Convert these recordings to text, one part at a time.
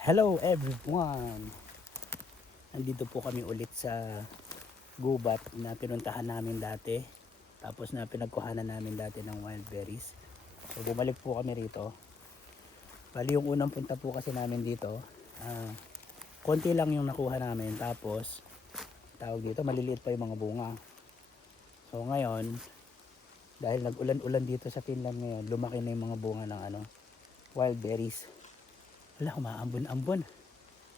Hello everyone! Nandito po kami ulit sa gubat na pinuntahan namin dati. Tapos na pinagkuhanan namin dati ng wild berries. So bumalik po kami rito. Bali yung unang punta po kasi namin dito, konti lang yung nakuha namin. Tapos tawag dito, maliliit pa yung mga bunga. So ngayon, dahil nag-ulan-ulan dito sa Finland ngayon, lumaki na yung mga bunga ng wild berries. Wala, umaambon-ambon.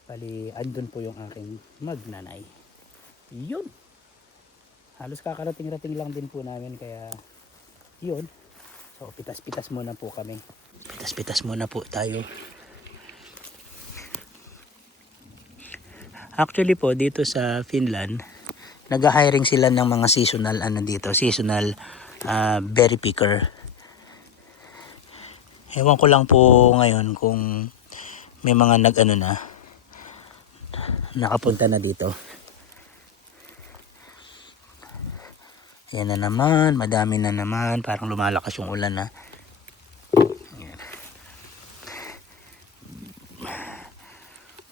Bali, andun po yung aking magnanay. Yun. Halos kakarating-rating lang din po namin, kaya yun. So, pitas-pitas muna po kami. Pitas-pitas muna po tayo. Actually po, dito sa Finland, nag-hiring sila ng mga seasonal, seasonal berry picker. Ewan ko lang po ngayon kung may mga nakapunta na dito. Ayan na naman, madami na naman, parang lumalakas yung ulan na. Ayan.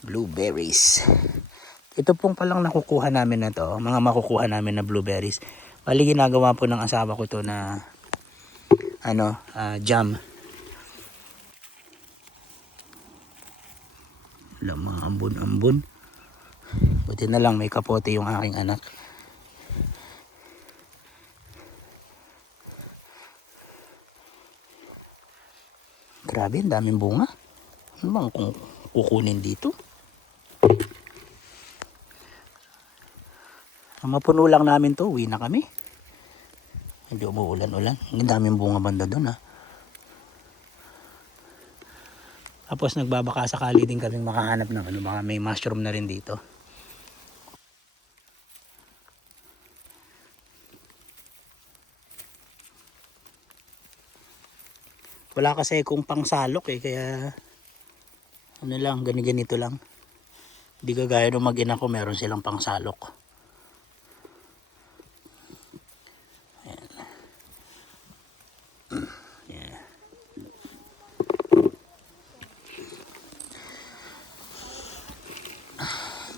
Blueberries. Ito pong palang nakukuha namin na to, mga makukuha namin na blueberries. Bali ginagawa po ng asawa ko to na jam. Wala, mga ambon-ambon. Buti na lang may kapote yung aking anak. Grabe, ang daming bunga. Ano bang kung kukunin dito? Mapuno lang namin to, uwi na kami. Hindi umuulan-ulan. Ang daming bunga banda doon . Tapos nagbabaka sakali din kaming makahanap ng baka may mushroom na rin dito. Wala kasi kung pangsalok kaya ganito lang. Hindi kagaya nung mag-ina ko, meron silang pangsalok. Ayan. Yeah.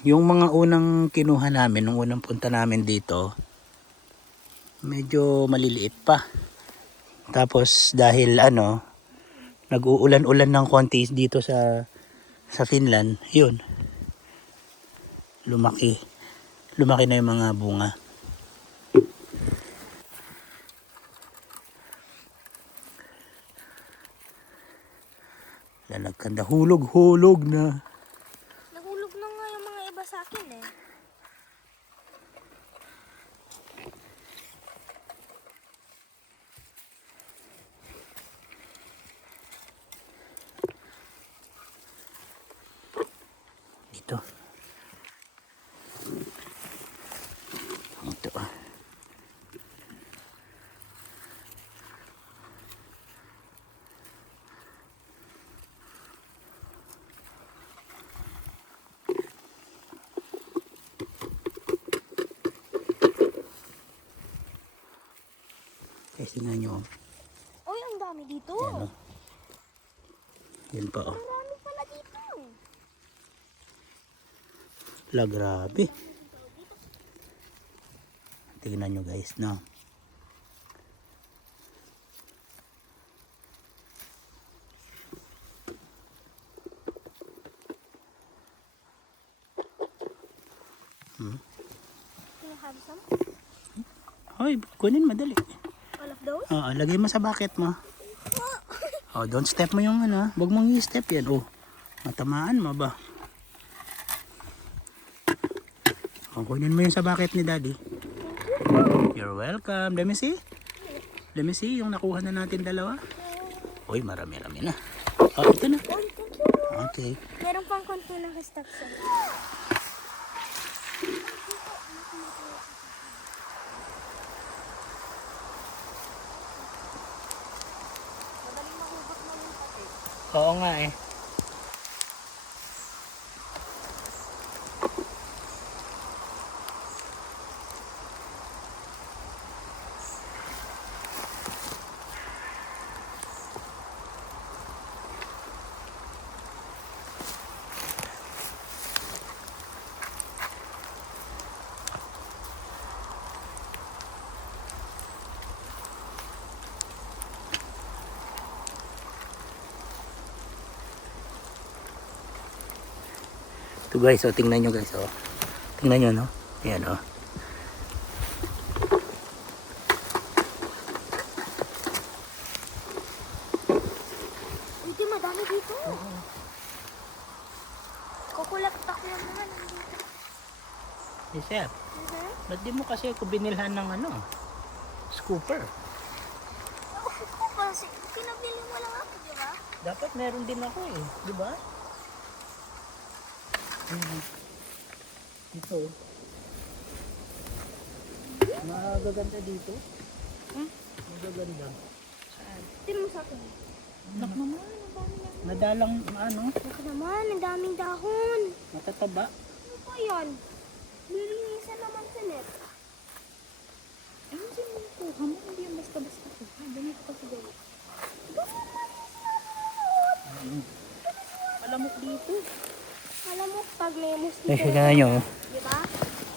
Yung mga unang kinuha namin, nung unang punta namin dito, medyo maliliit pa. Tapos dahil nag-uulan-ulan ng konti dito sa Finland, yun. Lumaki na yung mga bunga. Lalagkanda, hulog na. Nahulog na nga yung mga iba sa akin eh. Dito. Ito . Tingnan nyo. Uy, ang dami dito. Ayan, yan pa . Ang dami pala dito. La, grabe. Tingnan nyo guys, no. Do you have some? Hoy, kunin madali. All of those? Lagay mo sa bucket mo. Don't step mo yung wag mong i-step yan. Matamaan mo ba? Kunin mo yun sa bucket ni daddy. You're welcome. Let me see. Let me see yung nakuha na natin dalawa. Uy, marami-rami na. Ito na. Oh, thank you. Okay. Meron pang konti ng stock sa. Madaling mahugot mo yung pati. Oo nga eh. Ito guys, oh, tingnan nyo guys, oh. Tingnan nyo, no? Ayan, oh. Hindi, madami dito. Kukulaktak lang naman nandito. Yes, sir. Ba't di mo kasi ako binilhan ng ano? Scooper. Ako kasi, pinabili mo lang ako, di ba? Dapat meron din ako eh. Di ba? Ito. Magaganda dito. Magaganda. Saan? Tingnan mo sa akin. Nak naman. Ang dami na. Nadalang ano? Baka naman, ang daming dahon. Matataba. Ano pa yan? Nilinisan naman sa net. Ano siya yung kuha mo? Hindi yung basta-basta ko. Ganito kasi gawin. Malamok dito. Alam mo, pag may mosquito, Tingnan nyo. di ba?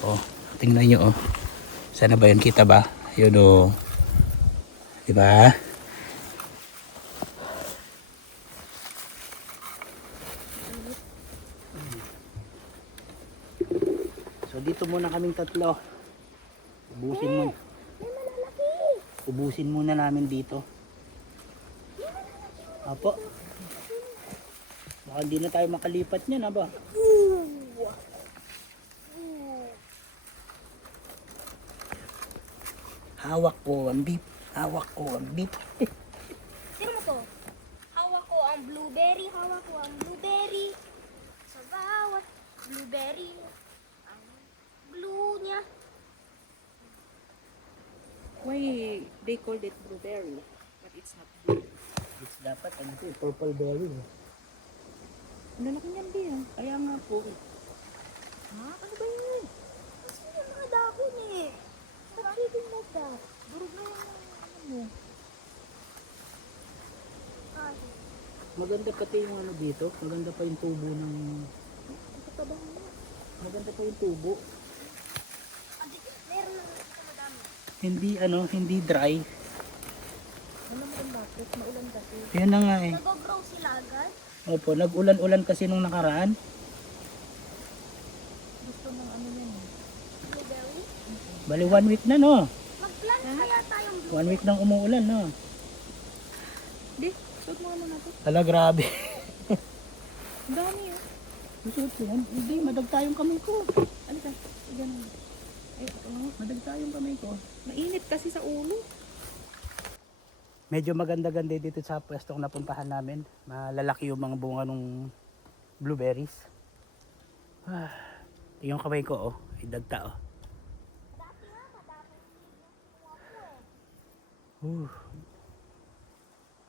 Oh, tingnan nyo oh. Sana ba yun? Kita ba? Yun oh. Di ba? So dito muna kaming tatlo. Ubusin mo. May malalaki. Ubusin muna namin dito. Apo. Baka hindi na tayo makalipat niyan, aba. Hawak ko ang beep. Hawak ko ang beep. Sino mo to? Hawak ko ang blueberry, hawak ko ang blueberry. Sa bawat blueberry, ang blue niya. Why they called it blueberry, but it's not blue. It's dapat ano ito, purple berry. Ang lalaki niyan, Bea. Kaya nga po. Ha? Ano ba yun? Kasi yung mga dahon eh. Stop shaking like that. Durog na yung ano mo. Ay, Maganda pati yung ano dito. Maganda pa yung tubo ng... Ang katabang mo. Maganda pa yung tubo. meron na dito madami. Hindi ano, hindi dry. Alam mo kung bakit? Maulan kasi. Yan na nga eh. Nag-grow sila agad. Opo, nag-ulan-ulan kasi nung nakaraan. Gusto ng ano yan eh. Blueberry. Bali 1 week na no. Mag-plant kaya tayong 1 week nang umuulan no. Di, suot mo ano natin. Hala grabe. Ang dami oh. Susuot ko yan. Hindi, madagta yung kamay ko. Ano ka? Ganun. Ay, ito nga. Madagta yung kamay ko. Mainit kasi sa ulo. Medyo maganda-ganda dito sa pwestong napuntahan namin. Malalaki yung mga bunga ng blueberries. Ah, yung kamay ko oh, ay dagta oh.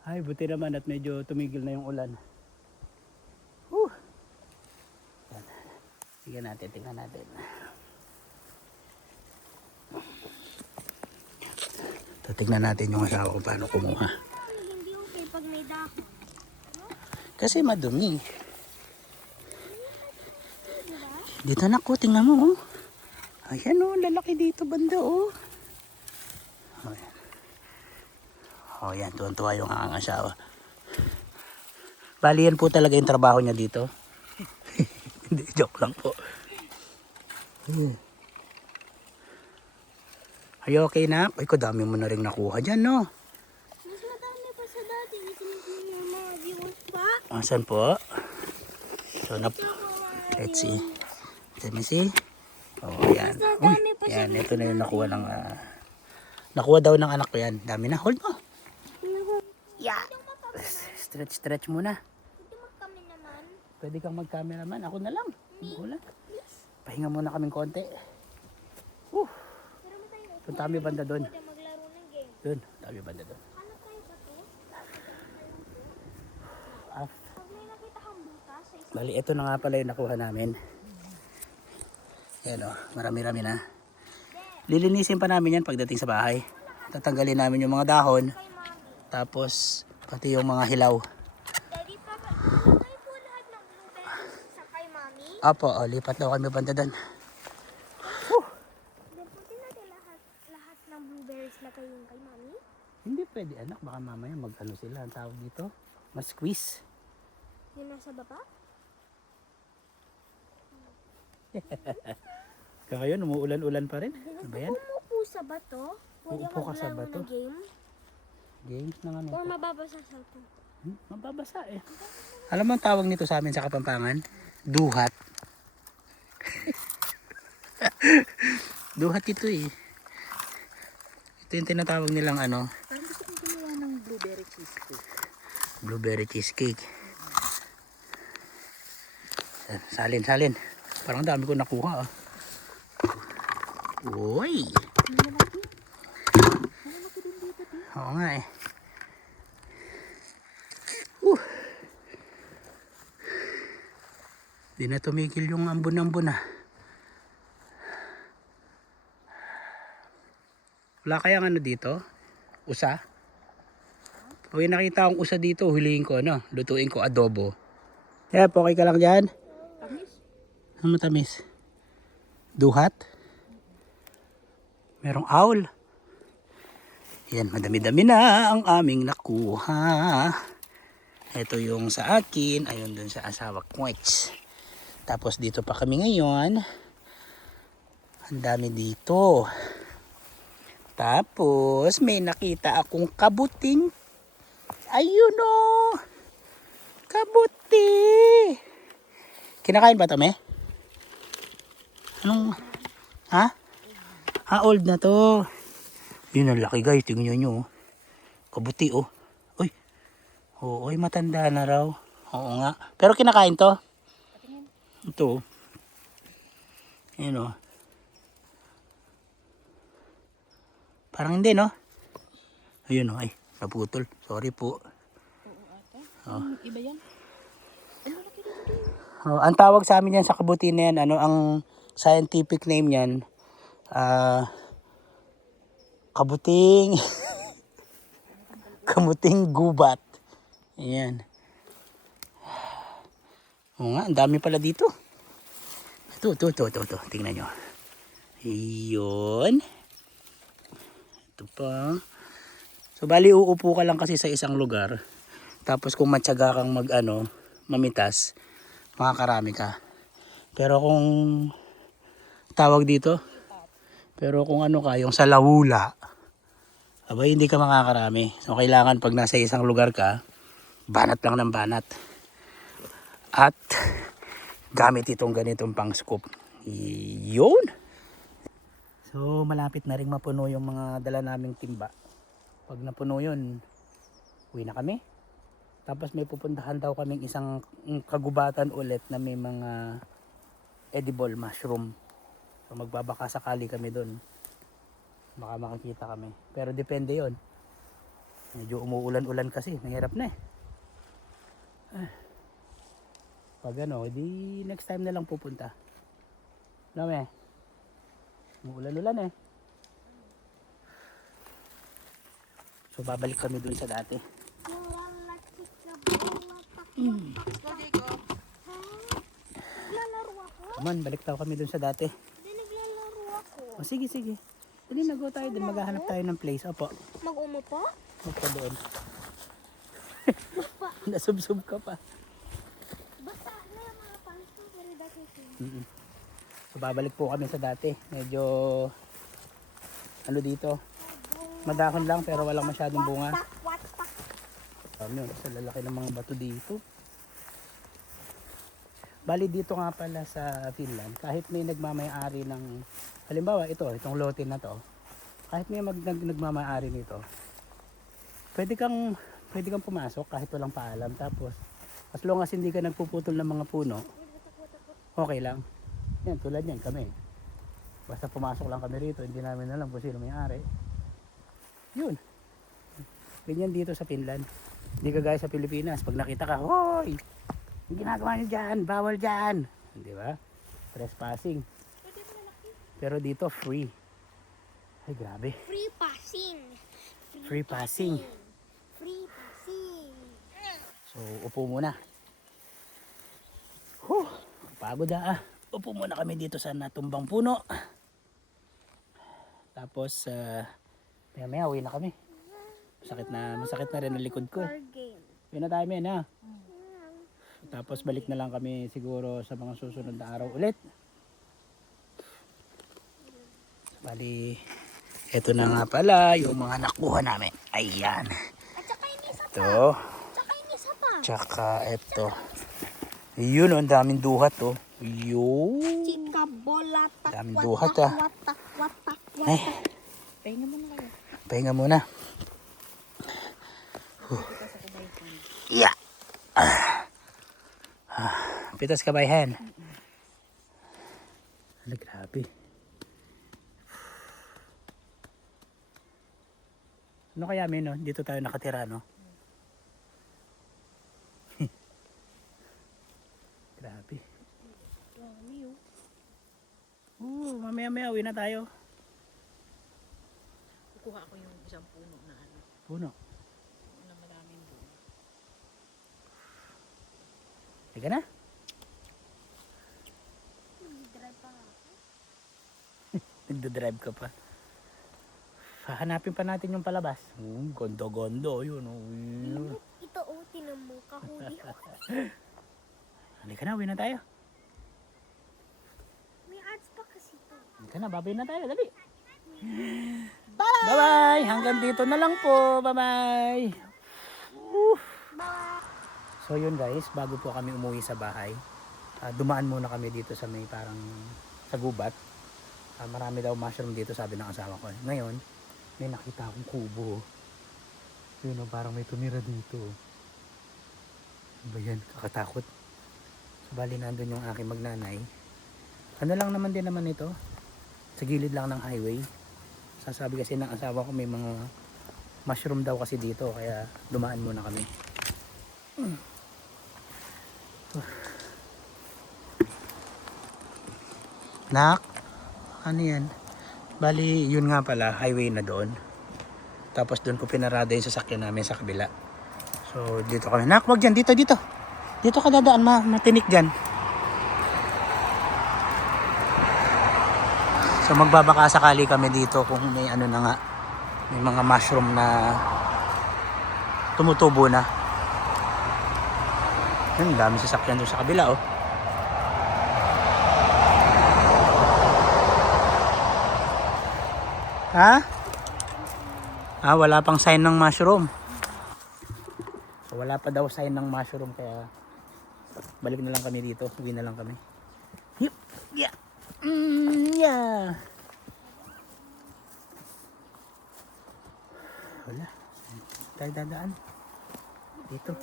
Ay, buti naman at medyo tumigil na yung ulan. Yan. Tingnan natin, tingnan natin. So, tingnan natin yung asawa ko paano kumuha. hindi okay pag may dahon. Kasi madumi. Dito na ko, tingnan mo oh. Ayan oh, lalaki dito banda oh. Oh yan. Oh yan, tuwan-tuwa yung aking asawa. Bali yan po talaga yung trabaho niya dito. Hindi, joke lang po. Ay okay na? Ay, kadami mo na rin nakuha dyan no. Mas madami pa sa dati. Isinipin mo yung mga viewers pa. Asan po? So, let's see. Let me see. Oh, ayan. Uy, yan, ito na yung nakuha ng... nakuha daw ng anak ko yan. Dami na. Hold mo. Yeah. Stretch muna. Pwede mag-kami naman. Pwede kang mag-cameraman. Ako na lang. Wala. Pahinga muna kaming konti. Pero mo tayo. Punta kami banda doon. Pwede maglaro ng game. Doon. Tabi banda doon. Hanap tayo ba to? Ah, Pag may nakita kang butas sa isang bali, ito na nga pala yung nakuha namin. Ayan o. Marami-rami na. Lilinisin pa namin yan pagdating sa bahay. Tatanggalin namin yung mga dahon. kay mami. Tapos, pati yung mga hilaw. Daddy, papa, tayo po lahat ng blueberries sa kay mami. Apo, oh, lipat daw kami banda doon. Then, putin natin lahat ng blueberries na kayo kay mami. Hindi pwede anak. Baka mamaya mag-ano sila. Ang tawag dito. Mas squeeze. Yun nasa baba. Kaya ngayon, umuulan-ulan pa rin. Ano ba yan? Umupo sa bato? Pwede Uupo ka sa maglaro bato? ng game? Games na ano Or po. mababasa sa cellphone? Mababasa eh. Alam mo ang tawag nito sa amin sa Kapampangan? Duhat. Duhat ito eh. Ito yung tinatawag nilang ano, Parang gusto kong gumawa ng blueberry cheesecake. blueberry cheesecake. Salin. Parang dami ko nakuha ah. Uy! Malalaki. Malalaki din dito, di. Oo nga eh. Di na tumigil yung ambon-ambon ah. Wala kayang ano dito? Usa? Pag may nakita akong usa dito, hulihin ko ano, lutuin ko adobo. Yeah, okay ka lang dyan? Tamis. Ano matamis? Duhat? Merong owl. Yan, madami-dami na ang aming nakuha. Ito yung sa akin, ayun dun sa asawa ko. Tapos dito pa kami ngayon. Ang dami dito. Tapos may nakita akong kabuting. Ayun o. Kabuti. Kinakain ba ito, me? Anong? Ha? Old na to. Yun ang laki guys. Tingnan nyo. Kabuti oh. Uy. Oo, matanda na raw. Oo nga. Pero kinakain to. Ito. Ayan o. Parang hindi no? Ayun o. Ay, naputol. Sorry po. Oo ata. Iba yan. Ang malaki dito, di. Ang tawag sa amin yan sa kabuti na yan, ano, ang scientific name yan, kabuting, kabuting gubat. Ayan. Oo nga, ang dami pala dito. Ito. Tingnan nyo. Ayun. Ito pa. So, bali uupo ka lang kasi sa isang lugar. Tapos kung matyaga kang mamitas, makakarami ka. Pero kung tawag dito, pero kung ano ka, yung sa lawula, abay hindi ka makakarami. So kailangan pag nasa isang lugar ka, banat lang ng banat. At gamit itong ganitong pang scoop. Yun! So malapit na rin mapuno yung mga dala naming timba. Pag napuno yun, uwi na kami. Tapos may pupuntahan daw kaming isang kagubatan ulit na may mga edible mushroom. So magbabaka sakali kami doon. Baka makakita kami. Pero depende yon. Medyo umuulan-ulan kasi. Mahirap na eh. Pag di next time na lang pupunta. Alam eh. Umuulan-ulan eh. So babalik kami doon sa dati. Naglalaro ako? Come on, balik tayo kami doon sa dati. Hindi naglalaro ako. O sige. Dali na go tayo doon. Maghahanap tayo ng place. Opo. Mag-umupo? Opo doon. Nasubsob ka pa. Basta na yung mga panso. Pero dati So babalik po kami sa dati. Medyo dito. Madahon lang pero walang masyadong bunga. Yun, sa lalaki ng mga bato dito. Bali dito nga pala sa Finland, kahit may nagmamay-ari ng, halimbawa itong lote na to, kahit may nagmamay-ari nito, pwede kang pumasok kahit walang paalam. Tapos as long as hindi ka nagpuputol ng mga puno, okay lang. Yan, tulad yan kami. Basta pumasok lang kami rito, hindi namin alam kung sino may-ari. Yun. Ganyan dito sa Finland. Hindi ka gaya sa Pilipinas. Pag nakita ka, hoy! Yung ginagawa nyo dyan, bawal dyan. Di ba? Trespassing. Pero dito, free. Ay, grabe. Free passing. Free passing. Free passing. So, upo muna. Pagod upo muna kami dito sa natumbang puno. Tapos, maya uwi na kami. Masakit na rin ang likod ko. Card game. Uwi na tayo, men, ha? Tapos balik na lang kami siguro sa mga susunod na araw ulit. Bali, eto na nga pala yung mga nakuha namin. Ayan. At saka yung isa pa. Ito. Tsaka yung isa pa. Tsaka ito. Yun, ang daming duhat oh. Yun. Chika bola tak Daming watak duhat, ah. watak watak Ay, watak. Pahinga mo na kayo. pahinga muna. Kita sa kabaypan. Yeah. Pitas kabayhan. Ano, grabe. Ano kaya no? Dito tayo nakatira, no? Grabe. Dami oh. Mamaya-maya uwi na tayo. Kukuha ako yung isang puno na ano. Puno. Na maraming bunga. Teka na. Drive pa. Nagdadrive ka pa. Hahanapin pa natin yung palabas. Gondo-gondo. Yun. Yun. Ito oh, tinan mo. Kahuli oh. Halika na, uwi na tayo. May ads pa kasi ito. Halika na, babay na tayo. Dali. Bye-bye. Hanggang dito na lang po. Bye-bye. Bye. So yun guys, bago po kami umuwi sa bahay, dumaan muna kami dito sa may parang sa gubat. Marami daw mushroom dito, sabi ng asawa ko. Ngayon, may nakita akong kubo. Yun o, parang may tumira dito. Ano ba yan? Kakatakot. So, bali nandun yung aking magnanay. Ano lang naman din naman ito. Sa gilid lang ng highway. Sasabi kasi ng asawa ko may mga mushroom daw kasi dito. Kaya dumaan muna kami. Nak, ano yan? Bali, yun nga pala, highway na doon. Tapos doon ko pinarada yung sasakyan namin sa kabila. So, dito kami. Nak, wag dyan, dito. Dito ka dadaan, matinik dyan. So, magbabaka sakali kami dito kung may ano na nga, may mga mushroom na tumutubo na. Ang dami sasakyan doon sa kabila, oh. Ha? Wala pang sign ng mushroom. So, wala pa daw sign ng mushroom kaya balik na lang kami dito. Uwi na lang kami. Yup. Yeah. Yeah. Wala. Tayo dadaan. Dito.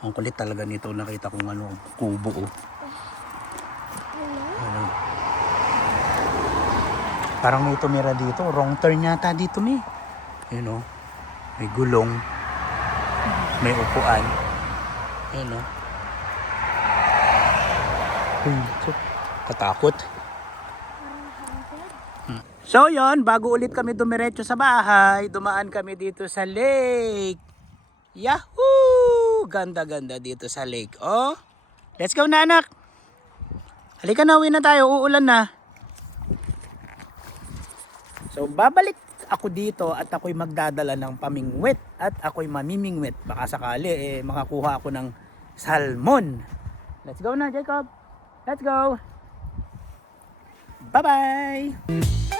Ang kulit talaga nito, nakita kong ano, kubo oh. Ano? Parang may tumira dito, wrong turn yata dito mi. Yun oh. May gulong. May upuan. Yun oh. Katakot. So yon, bago ulit kami dumiretso sa bahay, dumaan kami dito sa lake. Yahoo! Ganda-ganda dito sa lake. Oh, let's go na anak. Halika na, uwi na tayo. Uulan na. So, babalik ako dito at ako'y magdadala ng pamingwit at ako'y mamimingwit. Baka sakali, makakuha ako ng salmon. Let's go na, Jacob. Let's go. Bye-bye.